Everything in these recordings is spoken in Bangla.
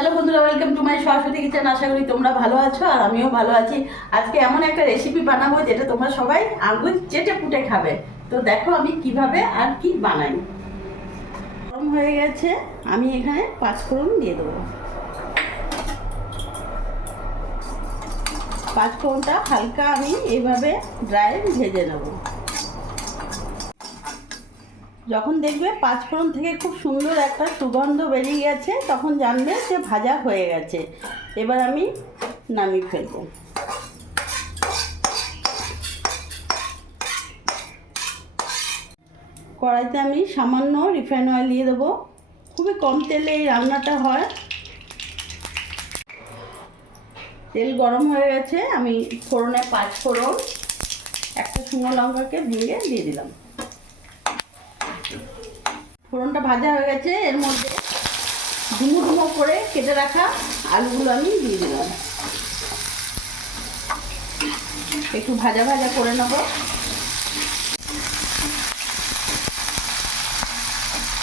হ্যালো বন্ধুরা, welcome to my Saraswati kitchen. আশা করি তোমরা ভালো আছো আর আমিও ভালো আছি। আজকে এমন একটা রেসিপি বানাবো যেটা তোমরা সবাই আঙ্গুল চেটে পুটে খাবে। তো দেখো আমি কিভাবে আর কি বানাই। গরম হয়ে গেছে, আমি এখানে 5 ফোড়ন দিয়ে দেবো। 5 ফোড়নটা হালকা আমি এইভাবে ড্রাই ভেজে নেব। যখন দেখবে 5 ফোড়ন থেকে খুব সুন্দর একটা সুগন্ধ বেরিয়ে গেছে, তখন জানবে যে ভাজা হয়ে গেছে। এবার আমি নামিয়ে ফেলবো। কড়াইতে আমি সামান্য রিফাইন অয়েল দিয়ে দেবো। খুবই কম তেলে এই রান্নাটা হয়। তেল গরম হয়ে গেছে, আমি ফোড়নে 5 ফোড়ন, একটা শুকনো লঙ্কাকে ভেঙে দিয়ে দিলাম। ফোড়নটা ভাজা হয়ে গেছে, এর মধ্যে ডুমো ডুমো করে কেটে রাখা আলুগুলো আমি দিয়ে দিলাম। একটু ভাজা ভাজা করে নেব।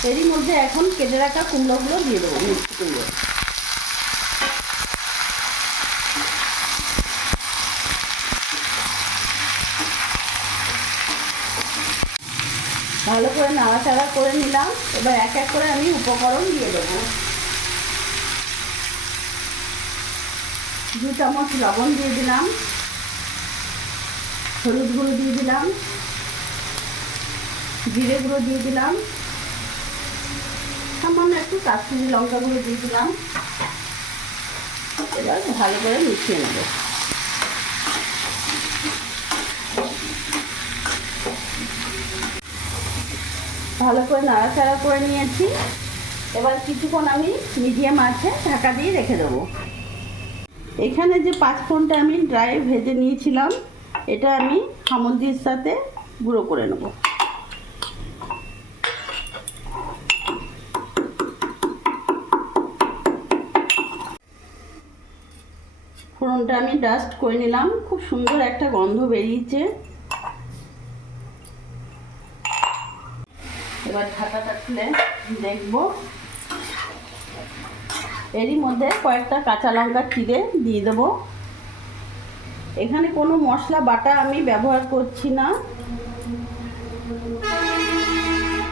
এরই মধ্যে এখন কেটে রাখা কুমড়োগুলো দিয়ে দেবো, মিক্সি কুমড়ো। ভালো করে নাড়াচাড়া করে নিলাম। এবার এক এক করে আমি উপকরণ দিয়ে দেবো। 2 চামচ লবণ দিয়ে দিলাম, হলুদ গুঁড়ো দিয়ে দিলাম, জিরে গুঁড়ো দিয়ে দিলাম, সামান্য একটু কাশ্মীরি লঙ্কা গুঁড়ো দিয়ে দিলাম। এবার ভালো করে মিশিয়ে নেব। ভালো করে নাড়াচাড়া করে নিয়েছি। এবার কিছুক্ষণ আমি মিডিয়াম আঁচে ঢাকা দিয়ে রেখে দেবো। এখানে যে 5 ফোড়নটা আমি ড্রাই ভেজে নিয়েছিলাম, এটা আমি হামুদির সাথে গুঁড়ো করে নেব। ফোড়নটা আমি ডাস্ট করে নিলাম, খুব সুন্দর একটা গন্ধ বেরিয়েছে। এবার ঢাকাটা খুলে দেখবো। এরই মধ্যে কয়েকটা কাঁচা লঙ্কা চিড়ে দিয়ে দেবো। এখানে কোনো মশলা বাটা আমি ব্যবহার করছি না।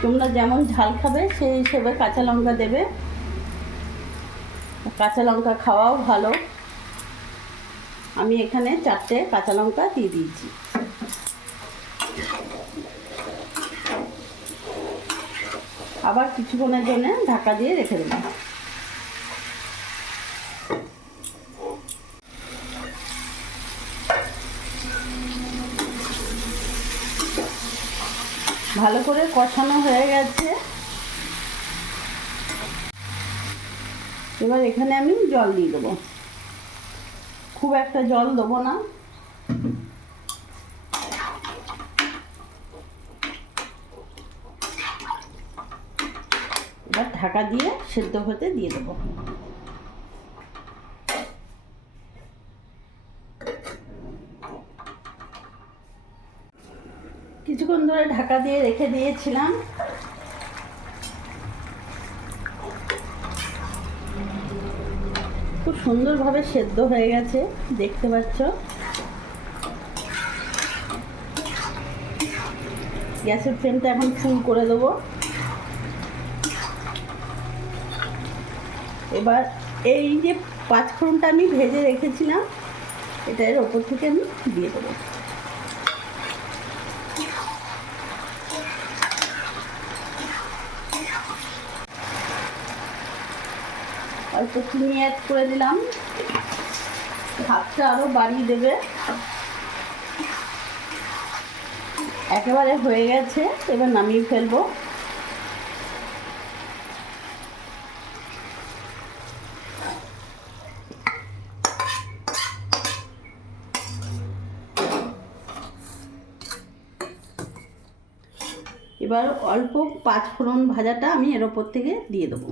তোমরা যেমন ঝাল খাবে সেই হিসেবে কাঁচা লঙ্কা দেবে। কাঁচা লঙ্কা খাওয়াও ভালো। আমি এখানে 4টে কাঁচা লঙ্কা দিয়ে দিয়েছি। আবার কিছুক্ষণের জন্য ঢাকা দিয়ে রেখে দেব। ভালো করে কষানো হয়ে গেছে। এবার এখানে আমি জল দিয়ে দেবো। খুব একটা জল দেবো না। এবার ঢাকা দিয়ে সেদ্ধ হতে দিয়ে দেবো। কিছুক্ষণ ধরে ঢাকা দিয়ে রেখে দিয়েছিলাম। খুব সুন্দরভাবে সেদ্ধ হয়ে গেছে, দেখতে পাচ্ছ। গ্যাসের ফ্লেমটা এখন ফুল করে দেবো। এবার এই যে 5 ফোড়নটা আমি ভেজে রেখেছিলাম, এটা এর ওপর থেকে আমি দিয়ে দেবো। অল্প চিনি অ্যাড করে দিলাম, ভাতটা আরও বাড়িয়ে দেবে। একেবারে হয়ে গেছে, এবার নামিয়ে ফেলবো। এবার অল্প 5 ফোড়ন ভাজাটা আমি এর ওপর থেকে দিয়ে দেবো।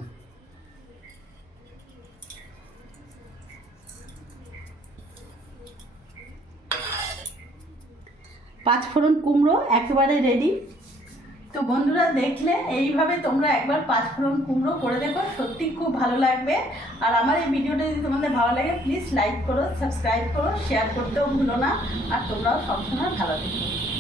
পাঁচ ফোড়ন কুমড়ো একেবারে রেডি। তো বন্ধুরা দেখলে এইভাবে তোমরা একবার পাঁচফোড়ন কুমড়ো করে দেখো, সত্যি খুব ভালো লাগবে। আর আমার এই ভিডিওটা যদি তোমাদের ভালো লাগে প্লিজ লাইক করো, সাবস্ক্রাইব করো, শেয়ার করতেও ভুলো না। আর তোমরাও সবসময় ভালো থেকো।